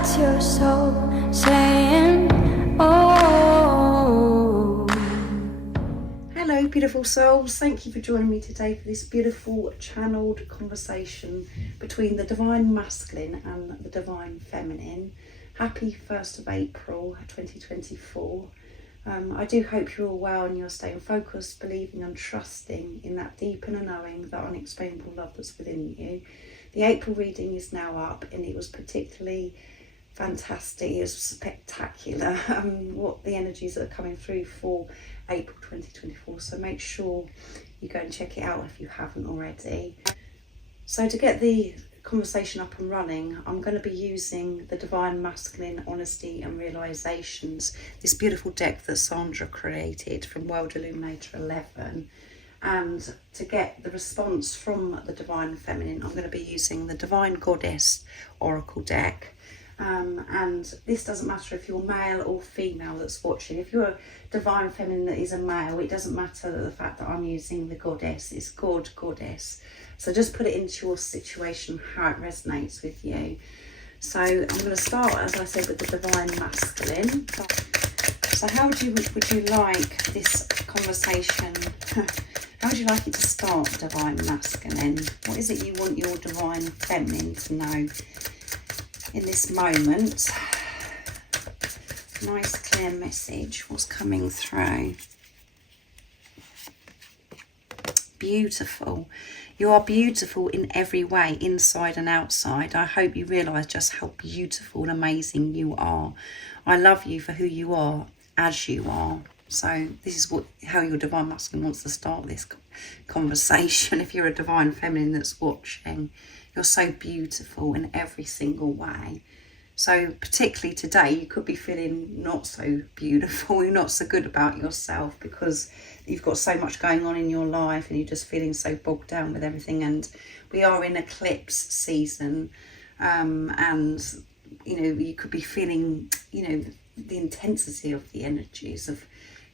That's your soul saying, oh. Hello beautiful souls, thank you for joining me today for this beautiful channeled conversation between the Divine Masculine and the Divine Feminine. Happy 1st of April 2024. I do hope you're all well and you're staying focused, believing and trusting in that deep inner knowing, that unexplainable love that's within you. The April reading is now up and it was particularly fantastic, it was spectacular what the energies that are coming through for April 2024, so make sure you go and check it out if you haven't already. So to get the conversation up and running, I'm going to be using the Divine Masculine Honesty and Realizations, this beautiful deck that Sandra created from World Illuminator 11. And to get the response from the Divine Feminine, I'm going to be using the Divine Goddess Oracle deck. And this doesn't matter if you're male or female that's watching. If you're a Divine Feminine that is a male, it doesn't matter the fact that I'm using the Goddess. It's God, Goddess. So just put it into your situation, how it resonates with you. So I'm going to start, as I said, with the Divine Masculine. So how would you like this conversation? How would you like it to start, Divine Masculine? What is it you want your Divine Feminine to know in this moment? Nice clear message. What's coming through? Beautiful. You are beautiful in every way, inside and outside. I hope you realise just how beautiful and amazing you are. I love you for who you are, as you are. So this is how your Divine Masculine wants to start this conversation. If you're a Divine Feminine that's watching, you're so beautiful in every single way. So particularly today, you could be feeling not so beautiful, you're not so good about yourself because you've got so much going on in your life and you're just feeling so bogged down with everything. And we are in eclipse season, and you could be feeling the intensity of the energies of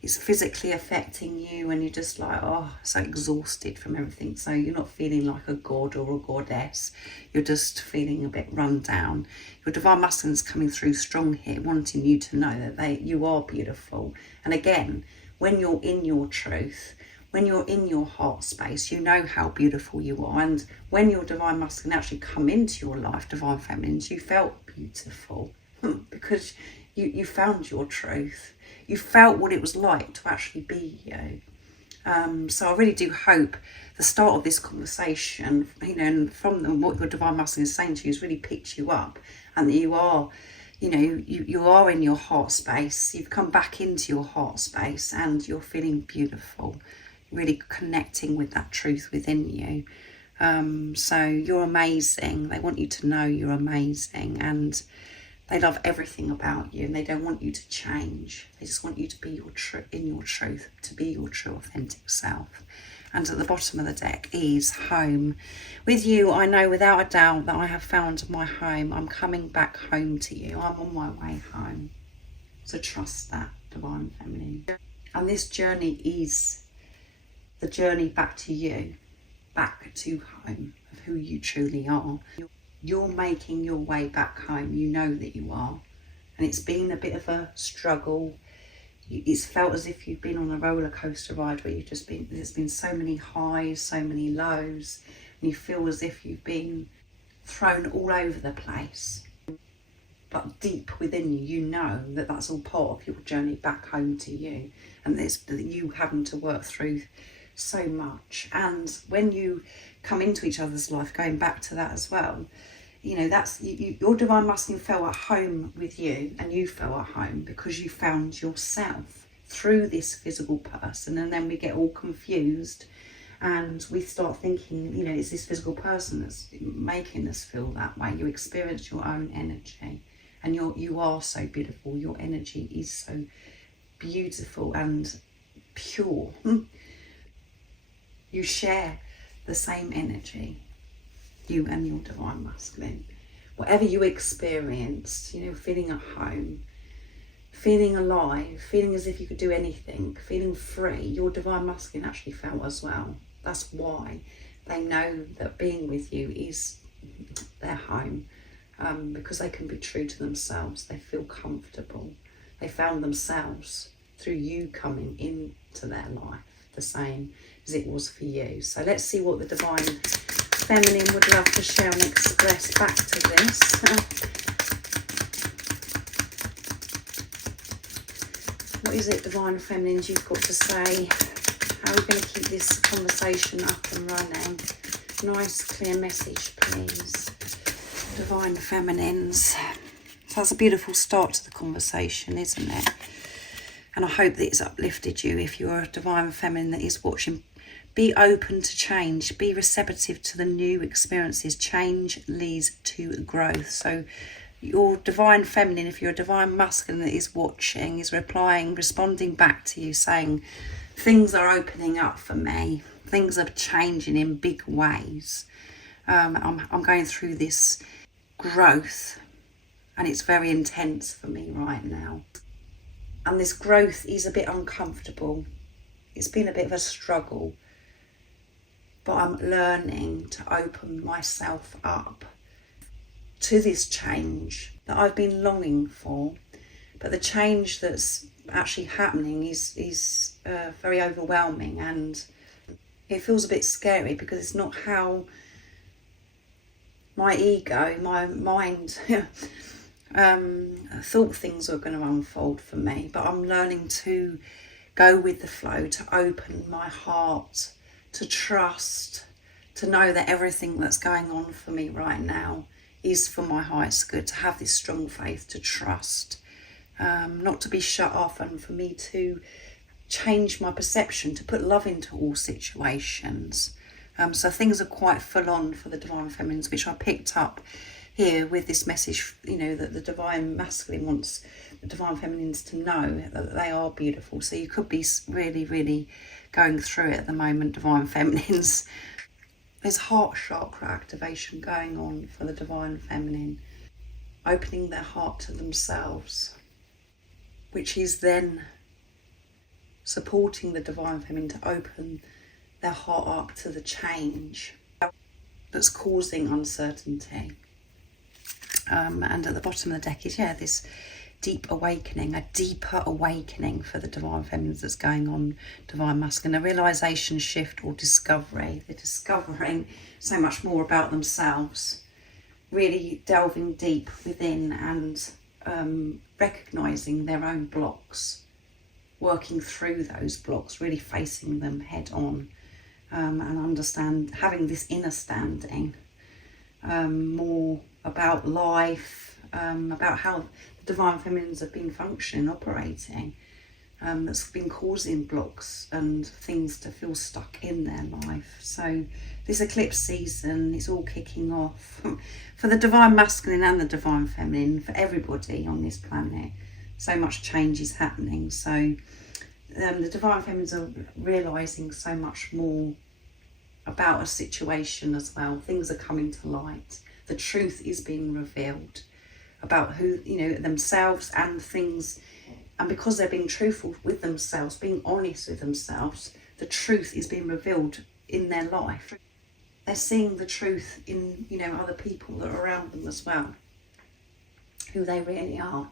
it's physically affecting you, and you're just like, oh, so exhausted from everything. So you're not feeling like a god or a goddess, you're just feeling a bit run down. Your Divine Masculine is coming through strong here, wanting you to know that you are beautiful. And again, when you're in your truth, when you're in your heart space, you know how beautiful you are. And when your Divine Masculine actually come into your life, Divine Feminines, you felt beautiful because you found your truth. You felt what it was like to actually be you. So I really do hope the start of this conversation, and from what your Divine Masculine is saying to you, has really picked you up, and that you are, you are in your heart space. You've come back into your heart space, and you're feeling beautiful, really connecting with that truth within you. So you're amazing. They want you to know you're amazing, and they love everything about you, and they don't want you to change. They just want you to be in your truth, to be your true authentic self. And at the bottom of the deck is home. With you, I know without a doubt that I have found my home. I'm coming back home to you. I'm on my way home. So trust that, Divine Feminine. And this journey is the journey back to you, back to home, of who you truly are. You're making your way back home. You know that you are. And it's been a bit of a struggle. It's felt as if you've been on a roller coaster ride where there's been so many highs, so many lows. And you feel as if you've been thrown all over the place. But deep within you, you know that that's all part of your journey back home to you. And there's you having to work through so much. And when you come into each other's life, going back to that as well, that's your Divine Masculine felt at home with you, and you felt at home because you found yourself through this physical person. And then we get all confused and we start thinking, it's this physical person that's making us feel that way. You experience your own energy, and you are so beautiful. Your energy is so beautiful and pure. You share the same energy, you and your Divine Masculine. Whatever you experienced, feeling at home, feeling alive, feeling as if you could do anything, feeling free, your Divine Masculine actually felt as well. That's why they know that being with you is their home. because they can be true to themselves. They feel comfortable. They found themselves through you coming into their life, the same as it was for you. So let's see what the Divine Feminine would love to share and express back to this. What is it, Divine Feminines, you've got to say? How are we going to keep this conversation up and running? Nice, clear message, please. Divine Feminines. So that's a beautiful start to the conversation, isn't it? And I hope that it's uplifted you. If you're a Divine Feminine that is watching, be open to change. Be receptive to the new experiences. Change leads to growth. So your Divine Feminine, if you're a Divine Masculine that is watching, is responding back to you, saying, things are opening up for me. Things are changing in big ways. I'm going through this growth, and it's very intense for me right now. And this growth is a bit uncomfortable. It's been a bit of a struggle. But I'm learning to open myself up to this change that I've been longing for. But the change that's actually happening is very overwhelming, and it feels a bit scary because it's not how my ego, my mind thought things were going to unfold for me. But I'm learning to go with the flow, to open my heart, to trust, to know that everything that's going on for me right now is for my highest good, to have this strong faith, to trust, not to be shut off, and for me to change my perception, to put love into all situations. So things are quite full on for the Divine Feminines, which I picked up here with this message, you know, that the Divine Masculine wants the Divine Feminines to know that they are beautiful. So you could be really, really going through it at the moment, Divine Feminines. There's heart chakra activation going on for the Divine Feminine, opening their heart to themselves, which is then supporting the Divine Feminine to open their heart up to the change that's causing uncertainty. And at the bottom of the deck is, this deep awakening, a deeper awakening for the Divine Feminines that's going on, Divine Masculine, a realisation shift or discovery. They're discovering so much more about themselves, really delving deep within and recognising their own blocks, working through those blocks, really facing them head on, and having this inner standing, more about life, about how the Divine Feminines have been functioning, operating, that's been causing blocks and things to feel stuck in their life. So this eclipse season is all kicking off for the Divine Masculine and the Divine Feminine, for everybody on this planet. So much change is happening. So the Divine Feminines are realising so much more about a situation as well. Things are coming to light. The truth is being revealed about who, themselves and things. And because they're being truthful with themselves, being honest with themselves, the truth is being revealed in their life. They're seeing the truth in, other people that are around them as well, who they really are.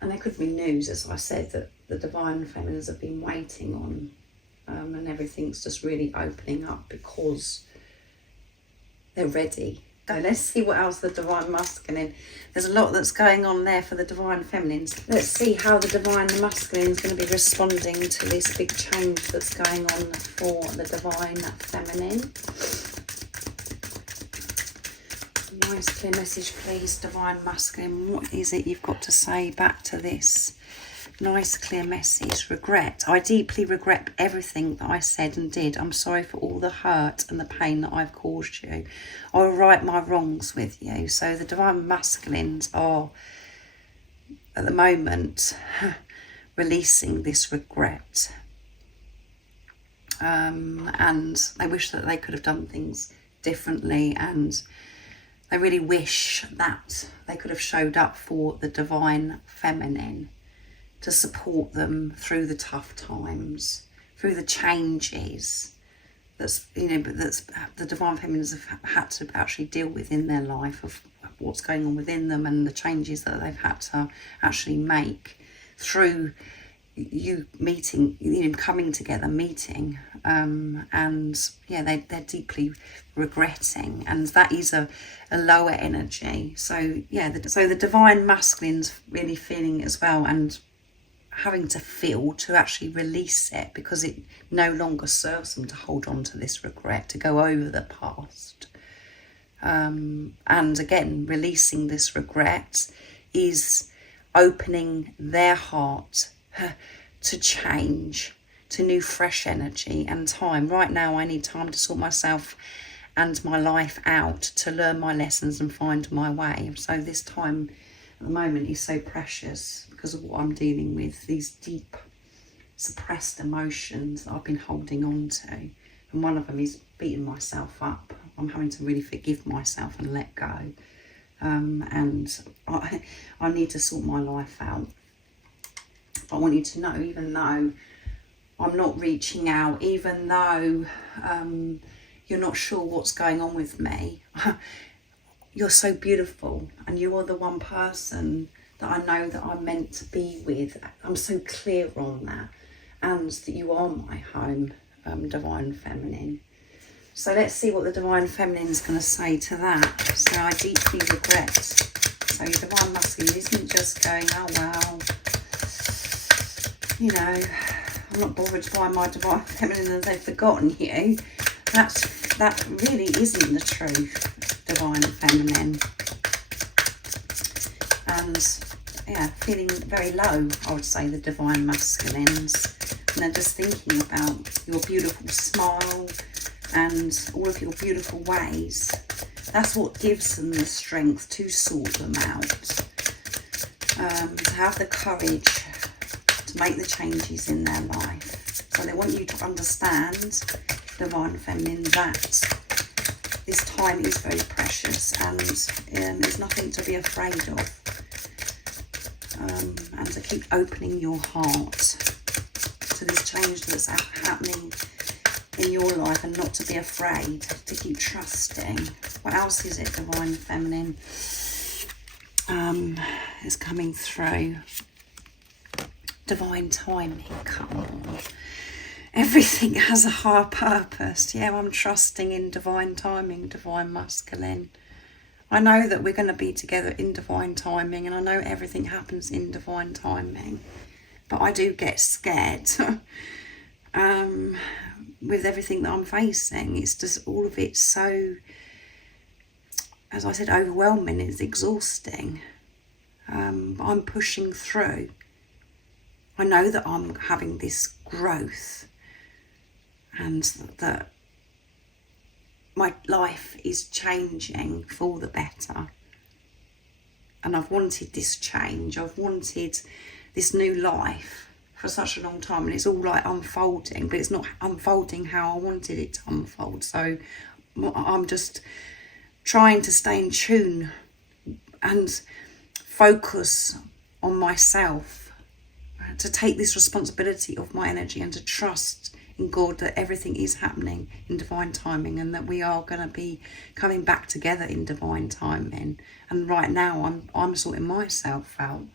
And there could be news, as I said, that the Divine Feminines have been waiting on, and everything's just really opening up because they're ready. So let's see what else the Divine Masculine. There's a lot that's going on there for the Divine Feminines. Let's see how the Divine Masculine is going to be responding to this big change that's going on for the Divine Feminine. Nice clear message, please, Divine Masculine. What is it you've got to say back to this? Nice clear message. Regret. I deeply regret everything that I said and did. I'm sorry for all the hurt and the pain that I've caused you. I will right my wrongs with you. So the Divine Masculines are at the moment releasing this regret, and they wish that they could have done things differently, and they really wish that they could have showed up for the Divine Feminine to support them through the tough times, through the changes that's the Divine Feminines have had to actually deal with in their life, of what's going on within them and the changes that they've had to actually make through you meeting, coming together, meeting, and yeah, they're deeply regretting, and that is a lower energy. So yeah, so the divine masculine's really feeling it as well, and having to feel to actually release it, because it no longer serves them to hold on to this regret, to go over the past. And again, releasing this regret is opening their heart to change, to new fresh energy and time. Right now I need time to sort myself and my life out, to learn my lessons and find my way. So this time at the moment is so precious because of what I'm dealing with, these deep suppressed emotions that I've been holding on to, and one of them is beating myself up. I'm having to really forgive myself and let go, and I need to sort my life out. I want you to know, even though I'm not reaching out, even though you're not sure what's going on with me, you're so beautiful, and you are the one person that I know that I'm meant to be with. I'm so clear on that, and that you are my home, Divine Feminine. So let's see what the Divine Feminine is going to say to that. So I deeply regret. So your Divine Masculine isn't just going, oh wow, I'm not bothered by my Divine Feminine and they've forgotten you. That really isn't the truth, Divine Feminine. And yeah, feeling very low, I would say, the Divine Masculines. And they're just thinking about your beautiful smile and all of your beautiful ways. That's what gives them the strength to sort them out, to have the courage to make the changes in their life. So they want you to understand, Divine Feminine, that this time is very precious, and there's nothing to be afraid of, and to keep opening your heart to this change that's happening in your life, and not to be afraid, to keep trusting. What else is it, Divine Feminine, is coming through? Divine timing, come on. Everything has a higher purpose. Yeah, I'm trusting in divine timing, Divine Masculine. I know that we're going to be together in divine timing, and I know everything happens in divine timing. But I do get scared with everything that I'm facing. It's just all of it so, as I said, overwhelming. It's exhausting. I'm pushing through. I know that I'm having this growth, and that my life is changing for the better. And I've wanted this change. I've wanted this new life for such a long time, and it's all like unfolding, but it's not unfolding how I wanted it to unfold. So I'm just trying to stay in tune and focus on myself, to take this responsibility of my energy, and to trust in God that everything is happening in divine timing, and that we are going to be coming back together in divine timing. And right now I'm sorting myself out,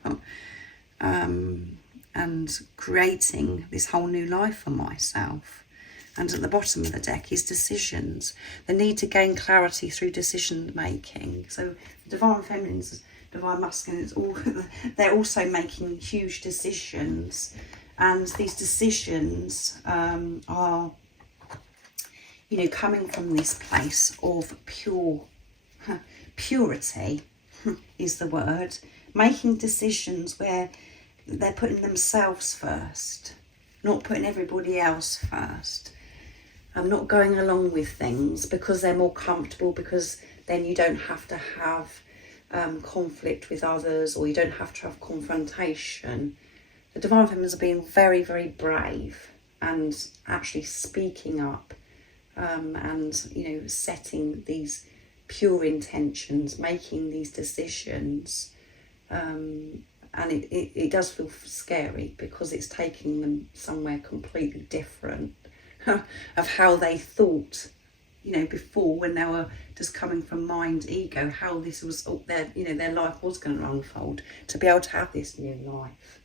and creating this whole new life for myself. And at the bottom of the deck is decisions. The need to gain clarity through decision making. So Divine Feminines, Divine Masculines, they're also making huge decisions, and these decisions are, coming from this place of purity is the word. Making decisions where they're putting themselves first, not putting everybody else first. I'm not going along with things because they're more comfortable, because then you don't have to have conflict with others, or you don't have to have confrontation. The Divine Feminines are being very, very brave, and actually speaking up, and setting these pure intentions, making these decisions, and it does feel scary, because it's taking them somewhere completely different of how they thought you know, before, when they were just coming from mind, ego, how this was, their, you know, their life was going to unfold, to be able to have this new life.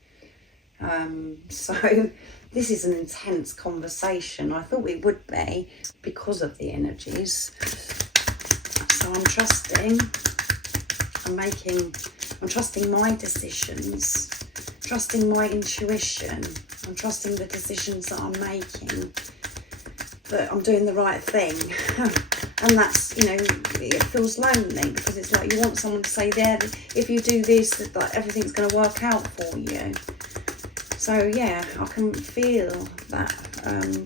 So this is an intense conversation. I thought it would be, because of the energies. So I'm trusting, I'm trusting my decisions, trusting my intuition, I'm trusting the decisions that I'm making, that I'm doing the right thing. And that's, you know, it feels lonely, because it's like you want someone to say, there, if you do this, that like everything's going to work out for you. So yeah, I can feel that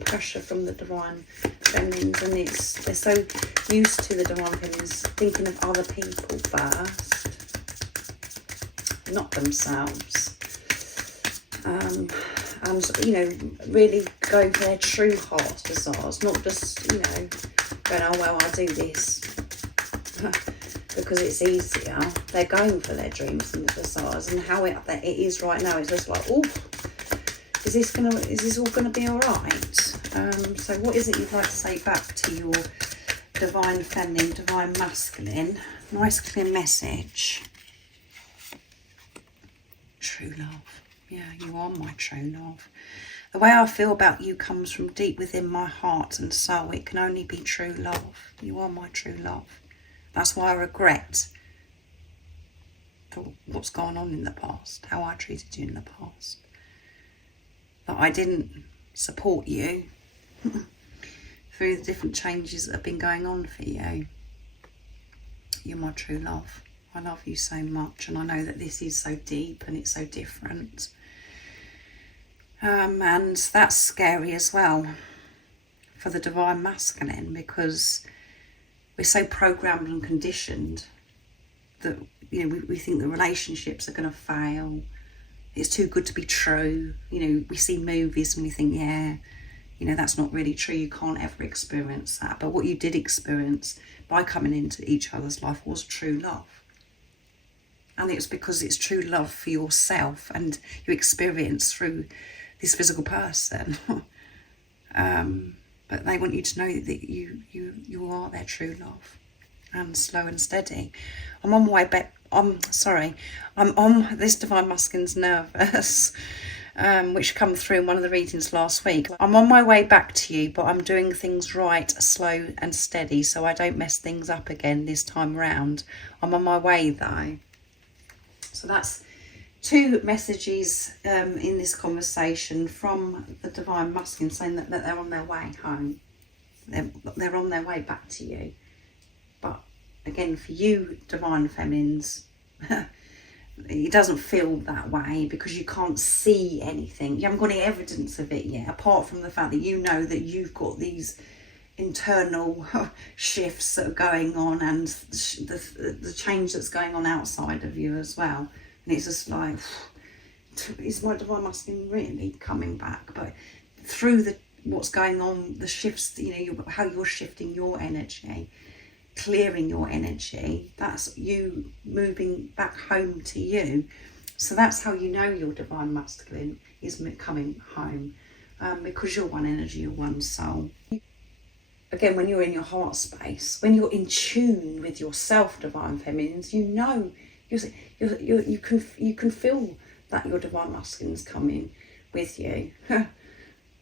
pressure from the divine feminines, and they're so used to the divine feminines thinking of other people first, not themselves. And, you know, really going for their true heart's desires, not just, you know, going, oh well, I'll do this because it's easier. They're going for their dreams and their desires, and how it is right now is just like, oh, is this all gonna be all right? So what is it you'd like to say back to your divine feminine, divine masculine? Nice clear message. True love. Yeah, you are my true love. The way I feel about you comes from deep within my heart and soul. It can only be true love. You are my true love. That's why I regret what's gone on in the past, how I treated you in the past. That I didn't support you through the different changes that have been going on for you. You're my true love. I love you so much, and I know that this is so deep and it's so different. And that's scary as well for the divine masculine, because we're so programmed and conditioned that, you know, we think the relationships are going to fail. It's too good to be true. You know, we see movies and we think, yeah, you know, that's not really true. You can't ever experience that. But what you did experience by coming into each other's life was true love. And it's because it's true love for yourself and you experience through this physical person. But they want you to know that you are their true love. And slow and steady. I'm on my way back. I'm on this divine masculine's nervous, which come through in one of the readings last week. I'm on my way back to you, but I'm doing things right, slow and steady, so I don't mess things up again this time round. I'm on my way though. So that's two messages in this conversation from the divine masculine, saying that they're on their way home. They're on their way back to you. But again, for you divine feminines, it doesn't feel that way because you can't see anything. You haven't got any evidence of it yet, apart from the fact that you know that you've got these internal shifts that are going on, and the change that's going on outside of you as well. And it's just like, is my divine masculine really coming back? But through what's going on, the shifts, you know, how you're shifting your energy, clearing your energy, that's you moving back home to you. So that's how you know your divine masculine is coming home, because you're one energy, you're one soul. Again, when you're in your heart space, when you're in tune with yourself, divine feminines, you know, you can feel that your divine masculine's coming with you.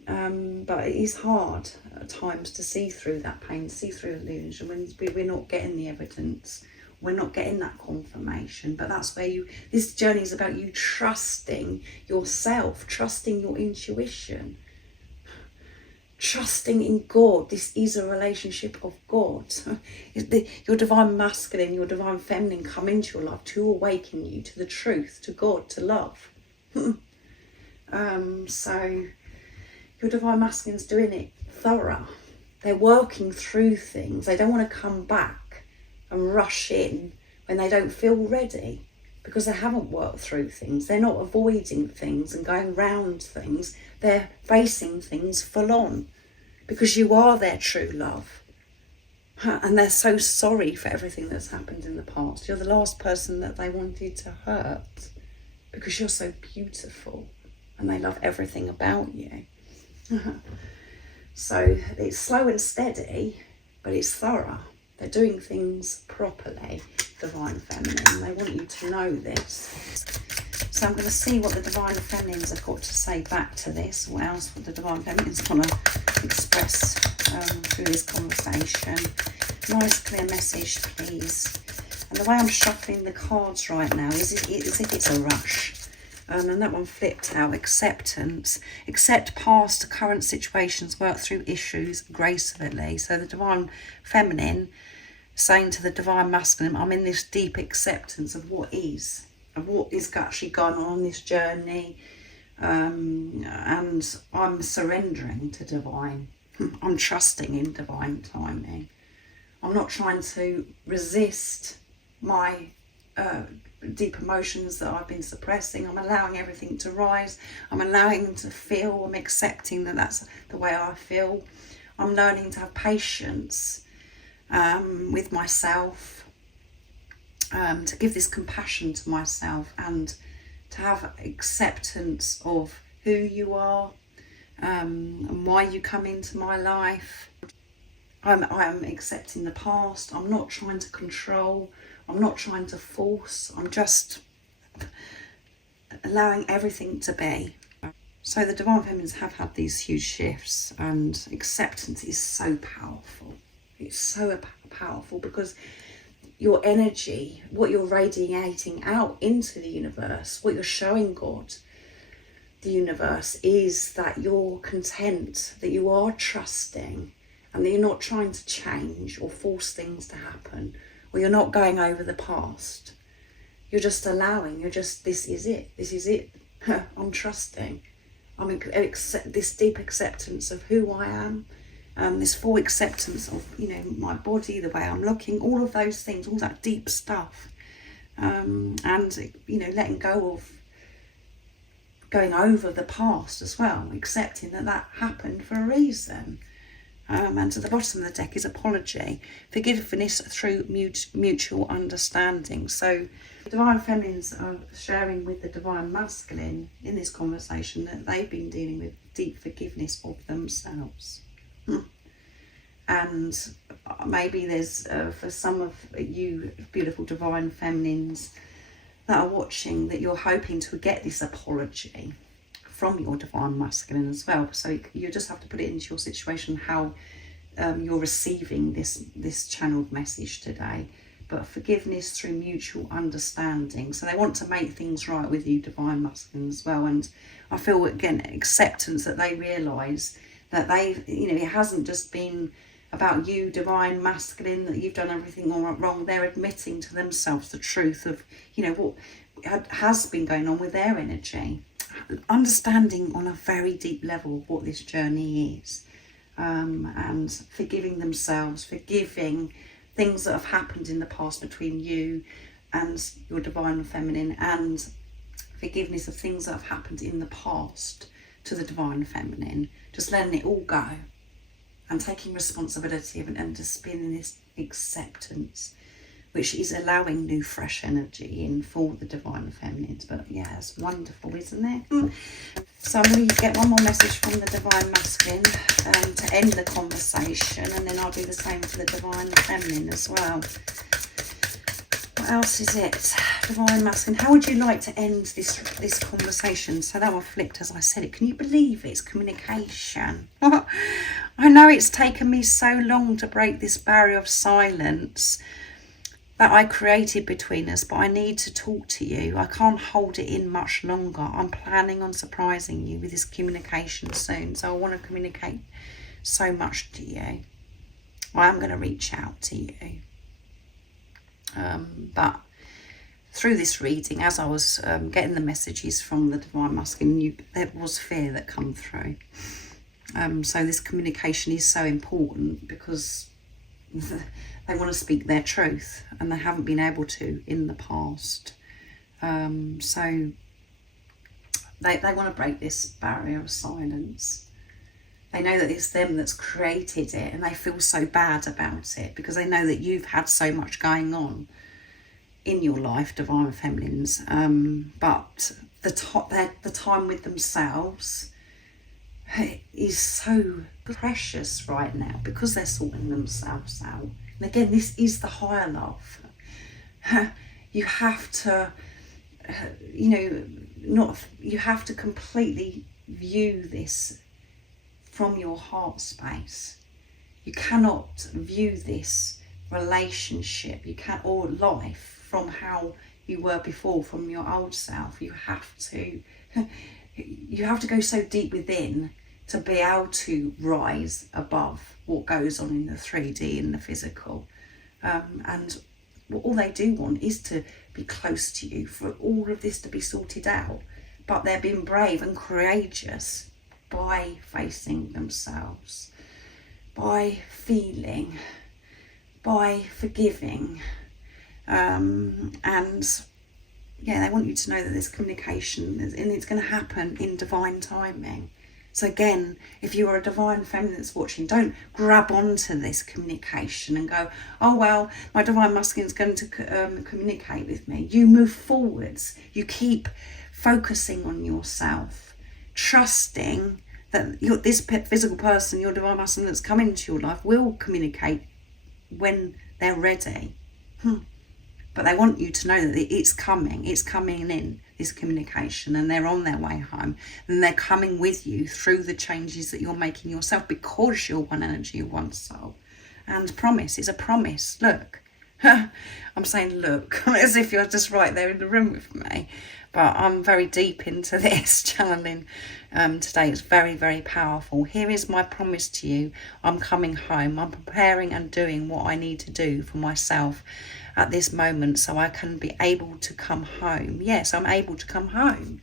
But it is hard at times to see through that pain, see through illusion, when we're not getting the evidence, we're not getting that confirmation. But that's where this journey is about you trusting yourself, trusting your intuition, trusting in God. This is a relationship of God. Your divine masculine, your divine feminine come into your life to awaken you to the truth, to God, to love. So your divine masculine's doing it thorough. They're working through things. They don't want to come back and rush in when they don't feel ready, because they haven't worked through things. They're not avoiding things and going round things. They're facing things full on, because you are their true love. And they're so sorry for everything that's happened in the past. You're the last person that they wanted to hurt, because you're so beautiful and they love everything about you. So it's slow and steady, but it's thorough. They're doing things properly, Divine Feminine. They want you to know this. So I'm going to see what the Divine Feminines have got to say back to this. What else would the Divine Feminines want to express through this conversation? Nice clear message, please. And the way I'm shuffling the cards right now is as if it's a rush. And that one flipped out, acceptance. Accept past current situations, work through issues gracefully. So the Divine Feminine saying to the Divine Masculine, I'm in this deep acceptance of what is actually gone on this journey. And I'm surrendering to divine. I'm trusting in divine timing. I'm not trying to resist my deep emotions that I've been suppressing. I'm allowing everything to rise. I'm allowing to feel. I'm accepting that that's the way I feel. I'm learning to have patience with myself, to give this compassion to myself, and to have acceptance of who you are and why you come into my life. I'm accepting the past. I'm not trying to control. I'm not trying to force. I'm just allowing everything to be. So the Divine Feminines have had these huge shifts, and acceptance is so powerful. It's so powerful because your energy, what you're radiating out into the universe, what you're showing God, the universe, is that you're content, that you are trusting, and that you're not trying to change or force things to happen, or you're not going over the past. You're just allowing, this is it. I'm trusting. I'm this deep acceptance of who I am, this full acceptance of, my body, the way I'm looking, all of those things, all that deep stuff. And, letting go of going over the past as well, accepting that happened for a reason. And to the bottom of the deck is apology, forgiveness through mutual understanding. So the Divine Feminines are sharing with the Divine Masculine in this conversation that they've been dealing with deep forgiveness of themselves. And maybe there's, for some of you beautiful Divine Feminines that are watching, that you're hoping to get this apology from your Divine Masculine as well. So you just have to put it into your situation how you're receiving this channeled message today. But forgiveness through mutual understanding. So they want to make things right with you, Divine Masculine, as well. And I feel, again, acceptance, that they realise that it hasn't just been about you, Divine Masculine, that you've done everything all wrong. They're admitting to themselves the truth of, what has been going on with their energy. Understanding on a very deep level what this journey is, and forgiving themselves, forgiving things that have happened in the past between you and your Divine Feminine, and forgiveness of things that have happened in the past to the Divine Feminine, just letting it all go and taking responsibility of it, and just being in this acceptance, which is allowing new fresh energy in for the Divine Feminines. But yeah, it's wonderful, isn't it? So I'm going to get one more message from the Divine Masculine to end the conversation, and then I'll do the same for the Divine Feminine as well. What else is it? Divine Masculine, how would you like to end this conversation? So that one flipped as I said it. Can you believe it? It's communication. I know it's taken me so long to break this barrier of silence that I created between us, but I need to talk to you. I can't hold it in much longer. I'm planning on surprising you with this communication soon, so I want to communicate so much to you. I am going to reach out to you. But through this reading, as I was getting the messages from the Divine Masculine, there was fear that come through. So this communication is so important because they want to speak their truth, and they haven't been able to in the past. So they want to break this barrier of silence. They know that it's them that's created it, and they feel so bad about it because they know that you've had so much going on in your life, Divine Feminines. But the time with themselves is so precious right now, because they're sorting themselves out. And again, this is the higher love. You have to, you have to completely view this from your heart space. You cannot view this relationship, or life, from how you were before, from your old self. You have to go so deep within to be able to rise above what goes on in the 3D, in the physical. And all they do want is to be close to you, for all of this to be sorted out. But they're being brave and courageous by facing themselves, by feeling, by forgiving. And yeah, they want you to know that there's communication, and it's going to happen in divine timing. So again, if you are a divine feminine that's watching, don't grab onto this communication and go, oh, well, my divine masculine is going to communicate with me. You move forwards. You keep focusing on yourself, trusting that this physical person, your divine masculine that's come into your life, will communicate when they're ready. But they want you to know that it's coming in, this communication, and they're on their way home, and they're coming with you through the changes that you're making yourself, because you're one energy, one soul. And promise is a promise. Look, I'm saying look, as if you're just right there in the room with me. But I'm very deep into this channeling today. It's very, very powerful. Here is my promise to you. I'm coming home. I'm preparing and doing what I need to do for myself at this moment, so I can be able to come home. Yes, I'm able to come home.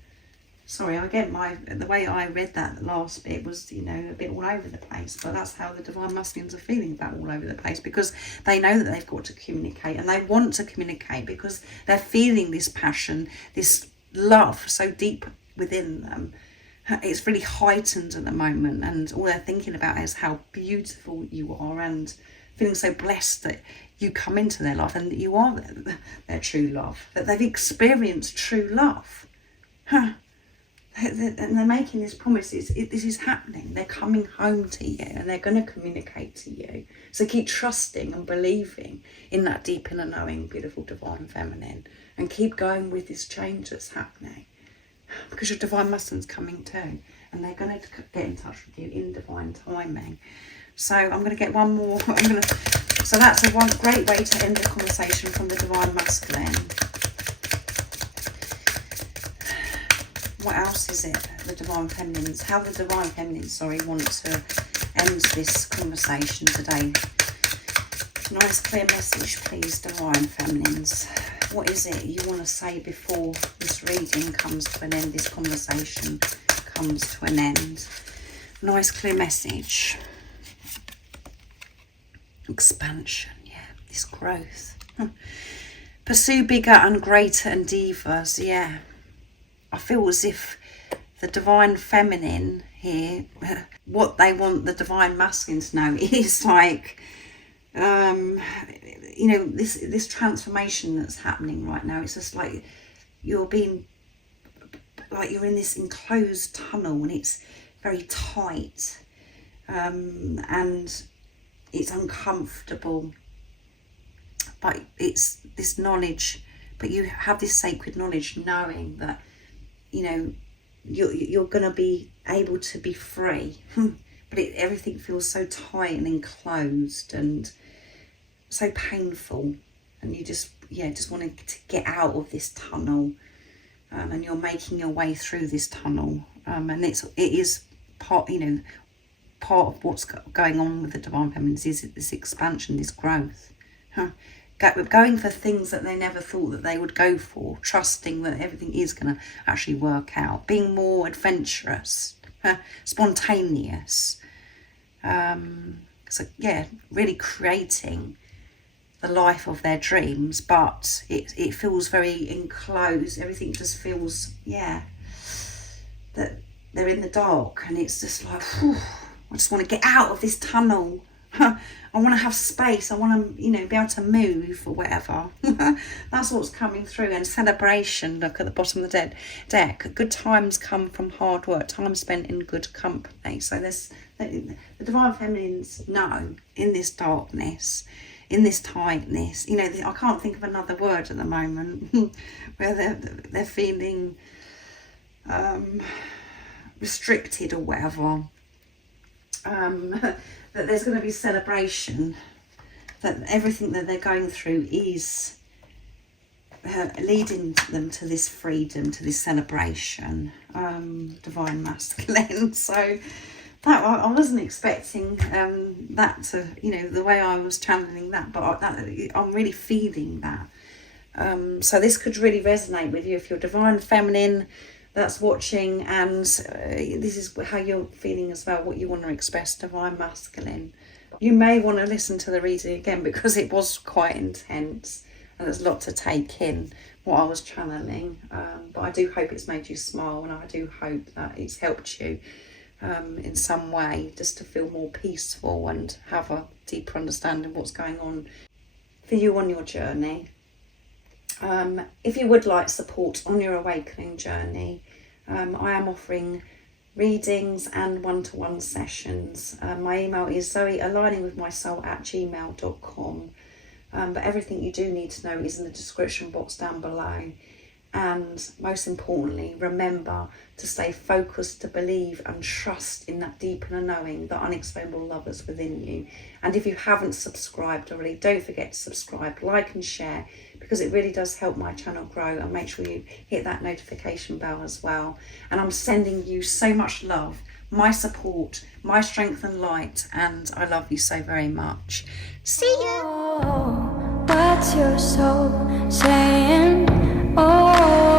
Sorry, again, the way I read that last bit was, a bit all over the place. But that's how the divine masculines are feeling about all over the place, because they know that they've got to communicate, and they want to communicate because they're feeling this passion, this love so deep within them. It's really heightened at the moment, and all they're thinking about is how beautiful you are, and feeling so blessed that you come into their life and that you are their true love, that they've experienced true love. And they're making this promise. This is happening. They're coming home to you, and they're going to communicate to you. So keep trusting and believing in that deep inner knowing, beautiful divine feminine, and keep going with this change that's happening, because your divine masculine's coming too, and they're going to get in touch with you in divine timing. So I'm going to get one more. So that's one great way to end the conversation from the divine masculine. What else is it? The divine feminines. How the divine feminines, want to end this conversation today. Nice clear message, please, divine feminines. What is it you want to say before this reading comes to an end, this conversation comes to an end? Nice clear message. Expansion, yeah, this growth. Pursue bigger and greater endeavours, yeah. I feel as if the divine feminine here, what they want the divine masculine to know is this transformation that's happening right now. It's just like you're in this enclosed tunnel, and it's very tight, and it's uncomfortable, but it's this knowledge, but you have this sacred knowledge, knowing that you're going to be able to be free. But everything feels so tight and enclosed and so painful, and you just want to get out of this tunnel, and you're making your way through this tunnel, and it is part of what's going on with the divine feminines is this expansion, this growth. Going for things that they never thought that they would go for, trusting that everything is going to actually work out, being more adventurous, spontaneous. So yeah, really creating the life of their dreams, but it feels very enclosed. Everything just feels, that they're in the dark, and it's just like, whew, I just want to get out of this tunnel. I want to have space. I want to, you know, be able to move or whatever. That's what's coming through. And celebration, look at the bottom of the deck. Good times come from hard work, time spent in good company. So there's the Divine Feminines know in this darkness, in this tightness, you know, I can't think of another word at the moment, where they're feeling restricted or whatever. That there's going to be celebration, that everything that they're going through is leading them to this freedom, to this celebration, divine masculine. So that I wasn't expecting that to, you know, the way I was channeling that, but I'm really feeling that. So this could really resonate with you if you're divine feminine that's watching, and this is how you're feeling as well, what you want to express, divine masculine. You may want to listen to the reading again because it was quite intense and there's a lot to take in what I was channeling, but I do hope it's made you smile, and I do hope that it's helped you in some way just to feel more peaceful and have a deeper understanding of what's going on for you on your journey. If you would like support on your awakening journey, I am offering readings and one-to-one sessions. My email is zoealigningwithmysoul@gmail.com. But everything you do need to know is in the description box down below. And most importantly, remember to stay focused, to believe and trust in that deep inner knowing, that unexplainable love that's within you. And if you haven't subscribed already, don't forget to subscribe, like and share, because it really does help my channel grow. And make sure you hit that notification bell as well. And I'm sending you so much love, my support, my strength and light, and I love you so very much. See ya! Oh, what's your soul saying? Oh.